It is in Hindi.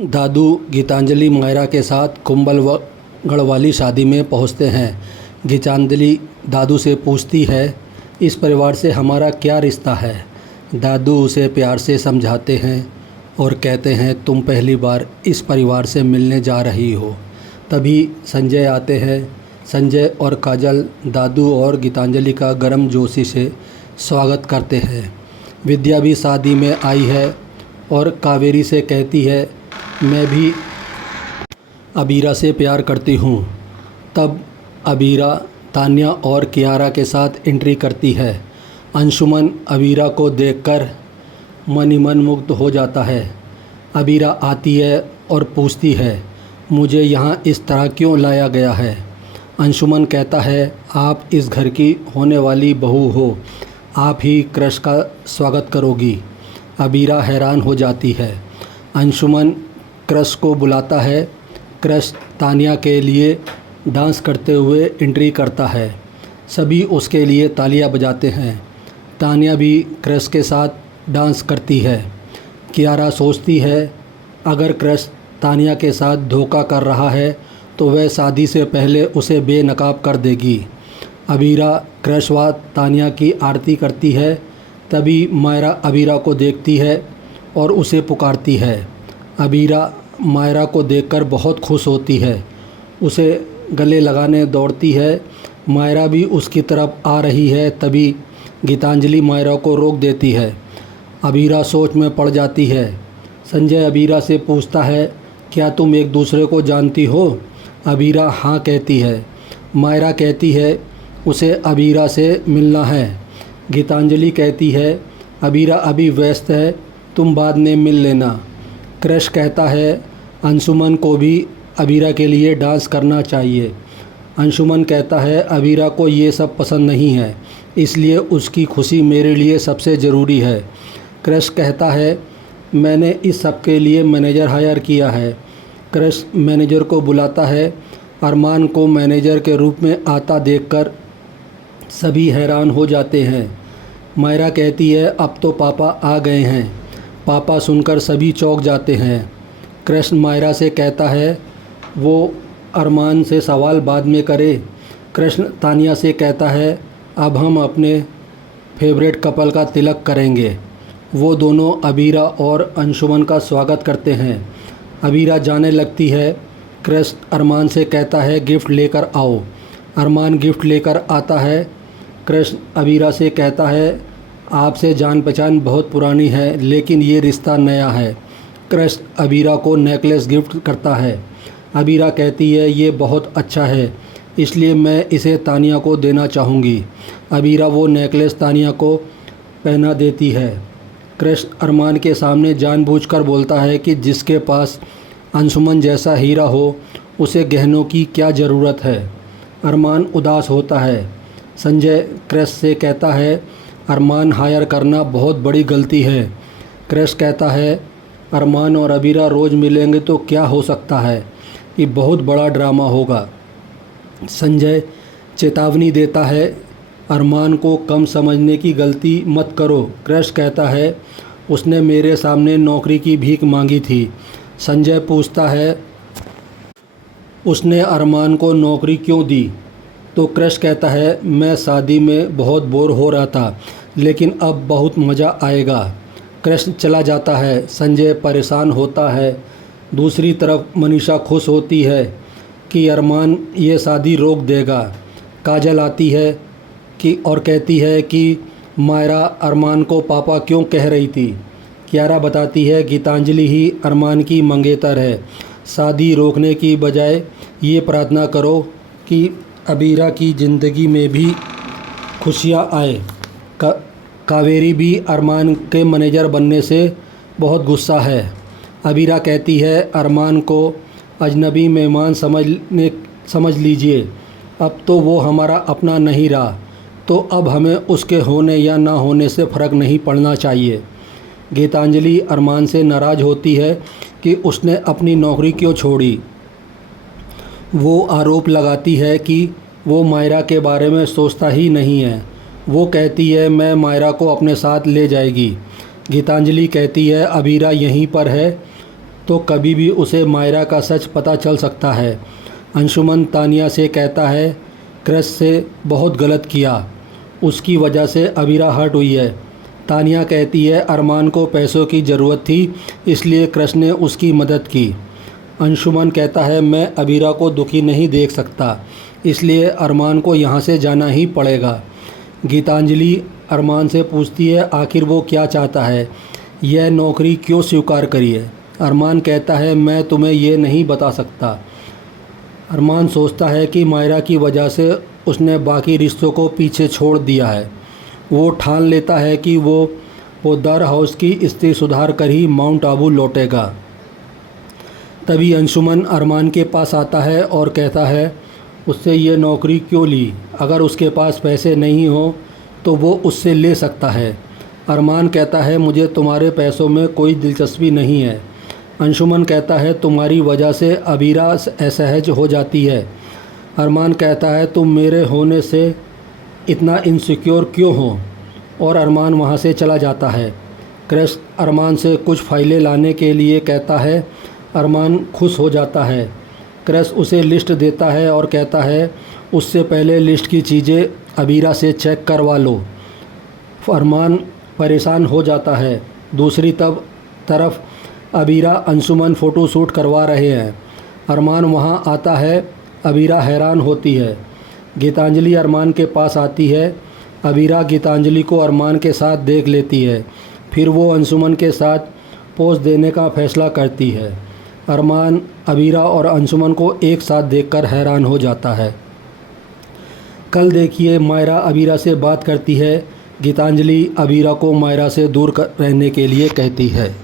दादू गीतांजलि मायरा के साथ कुंभलगढ़ वाली शादी में पहुंचते हैं। गीतांजलि दादू से पूछती है, इस परिवार से हमारा क्या रिश्ता है। दादू उसे प्यार से समझाते हैं और कहते हैं, तुम पहली बार इस परिवार से मिलने जा रही हो। तभी संजय आते हैं। संजय और काजल दादू और गीतांजलि का गर्मजोशी से स्वागत करते हैं। विद्या भी शादी में आई है और कावेरी से कहती है, मैं भी अबीरा से प्यार करती हूँ। तब अबीरा तान्या और कियारा के साथ एंट्री करती है। अंशुमन अबीरा को देखकर मन ही मन मुग्ध हो जाता है। अबीरा आती है और पूछती है, मुझे यहाँ इस तरह क्यों लाया गया है। अंशुमन कहता है, आप इस घर की होने वाली बहू हो, आप ही क्रश का स्वागत करोगी। अबीरा हैरान हो जाती है। अंशुमन क्रश को बुलाता है। क्रश तान्या के लिए डांस करते हुए एंट्री करता है। सभी उसके लिए तालियां बजाते हैं। तान्या भी क्रश के साथ डांस करती है। कियारा सोचती है, अगर क्रश तान्या के साथ धोखा कर रहा है तो वह शादी से पहले उसे बेनकाब कर देगी। अबीरा क्रश व तान्या की आरती करती है। तभी मायरा अबीरा को देखती है और उसे पुकारती है। अबीरा मायरा को देखकर बहुत खुश होती है, उसे गले लगाने दौड़ती है। मायरा भी उसकी तरफ आ रही है। तभी गीतांजलि मायरा को रोक देती है। अबीरा सोच में पड़ जाती है। संजय अबीरा से पूछता है, क्या तुम एक दूसरे को जानती हो। अबीरा हाँ कहती है। मायरा कहती है, उसे अबीरा से मिलना है। गीतांजलि कहती है, अबीरा अभी व्यस्त है, तुम बाद में मिल लेना। क्रश कहता है, अंशुमन को भी अबीरा के लिए डांस करना चाहिए। अंशुमन कहता है, अबीरा को ये सब पसंद नहीं है, इसलिए उसकी खुशी मेरे लिए सबसे ज़रूरी है। क्रश कहता है, मैंने इस सब के लिए मैनेजर हायर किया है। क्रश मैनेजर को बुलाता है। अरमान को मैनेजर के रूप में आता देखकर सभी हैरान हो जाते हैं। मायरा कहती है, अब तो पापा आ गए हैं। पापा सुनकर सभी चौंक जाते हैं। क्रश मायरा से कहता है, वो अरमान से सवाल बाद में करे। कृष्ण तान्या से कहता है, अब हम अपने फेवरेट कपल का तिलक करेंगे। वो दोनों अबीरा और अंशुमन का स्वागत करते हैं। अबीरा जाने लगती है। कृष्ण अरमान से कहता है, गिफ्ट लेकर आओ। अरमान गिफ्ट लेकर आता है। कृष्ण अबीरा से कहता है, आपसे जान पहचान बहुत पुरानी है, लेकिन ये रिश्ता नया है। कृष्ण अबीरा को नेकलेस गिफ्ट करता है। अबीरा कहती है, ये बहुत अच्छा है, इसलिए मैं इसे तान्या को देना चाहूँगी। अबीरा वो नेकलेस तान्या को पहना देती है। कृष्ण अरमान के सामने जानबूझकर बोलता है कि जिसके पास अंशुमन जैसा हीरा हो, उसे गहनों की क्या ज़रूरत है। अरमान उदास होता है। संजय क्रश से कहता है, अरमान हायर करना बहुत बड़ी गलती है। क्रश कहता है, अरमान और अबीरा रोज़ मिलेंगे तो क्या हो सकता है, ये बहुत बड़ा ड्रामा होगा। संजय चेतावनी देता है, अरमान को कम समझने की गलती मत करो। क्रश कहता है, उसने मेरे सामने नौकरी की भीख मांगी थी। संजय पूछता है, उसने अरमान को नौकरी क्यों दी। तो क्रश कहता है, मैं शादी में बहुत बोर हो रहा था, लेकिन अब बहुत मज़ा आएगा। कृष्ण चला जाता है। संजय परेशान होता है। दूसरी तरफ मनीषा खुश होती है कि अरमान ये शादी रोक देगा। काजल आती है और कहती है कि मायरा अरमान को पापा क्यों कह रही थी। कियारा बताती है, गीतांजलि ही अरमान की मंगेतर है। शादी रोकने की बजाय ये प्रार्थना करो कि अबीरा की ज़िंदगी में भी खुशियाँ आए। कावेरी भी अरमान के मैनेजर बनने से बहुत गुस्सा है। अबीरा कहती है, अरमान को अजनबी मेहमान समझ लीजिए, अब तो वो हमारा अपना नहीं रहा, तो अब हमें उसके होने या ना होने से फ़र्क नहीं पड़ना चाहिए। गीतांजलि अरमान से नाराज़ होती है कि उसने अपनी नौकरी क्यों छोड़ी। वो आरोप लगाती है कि वो मायरा के बारे में सोचता ही नहीं है। वो कहती है, मैं मायरा को अपने साथ ले जाएगी। गीतांजलि कहती है, अबीरा यहीं पर है तो कभी भी उसे मायरा का सच पता चल सकता है। अंशुमन तानिया से कहता है, क्रश से बहुत गलत किया, उसकी वजह से अबीरा हर्ट हुई है। तानिया कहती है, अरमान को पैसों की ज़रूरत थी इसलिए क्रश ने उसकी मदद की। अंशुमन कहता है, मैं अबीरा को दुखी नहीं देख सकता, इसलिए अरमान को यहाँ से जाना ही पड़ेगा। गीतांजलि अरमान से पूछती है, आखिर वो क्या चाहता है, यह नौकरी क्यों स्वीकार करी है। अरमान कहता है, मैं तुम्हें ये नहीं बता सकता। अरमान सोचता है कि मायरा की वजह से उसने बाकी रिश्तों को पीछे छोड़ दिया है। वो ठान लेता है कि वो दर हाउस की स्थिति सुधार कर ही माउंट आबू लौटेगा। तभी अंशुमन अरमान के पास आता है और कहता है, उससे ये नौकरी क्यों ली, अगर उसके पास पैसे नहीं हो तो वो उससे ले सकता है। अरमान कहता है, मुझे तुम्हारे पैसों में कोई दिलचस्पी नहीं है। अंशुमन कहता है, तुम्हारी वजह से अबीरा असहज हो जाती है। अरमान कहता है, तुम मेरे होने से इतना इनसिक्योर क्यों हो, और अरमान वहाँ से चला जाता है। क्रश अरमान से कुछ फाइलें लाने के लिए कहता है। अरमान खुश हो जाता है। क्रश उसे लिस्ट देता है और कहता है, उससे पहले लिस्ट की चीज़ें अबीरा से चेक करवा लो। अरमान परेशान हो जाता है। दूसरी तरफ अबीरा अंशुमन फ़ोटो शूट करवा रहे हैं। अरमान वहाँ आता है। अबीरा हैरान होती है। गीतांजलि अरमान के पास आती है। अबीरा गीतांजलि को अरमान के साथ देख लेती है, फिर वो अंशुमन के साथ पोज देने का फैसला करती है। अरमान अबीरा और अंशुमन को एक साथ देखकर हैरान हो जाता है। कल देखिए, मायरा अबीरा से बात करती है। गीतांजलि अबीरा को मायरा से दूर रहने के लिए कहती है।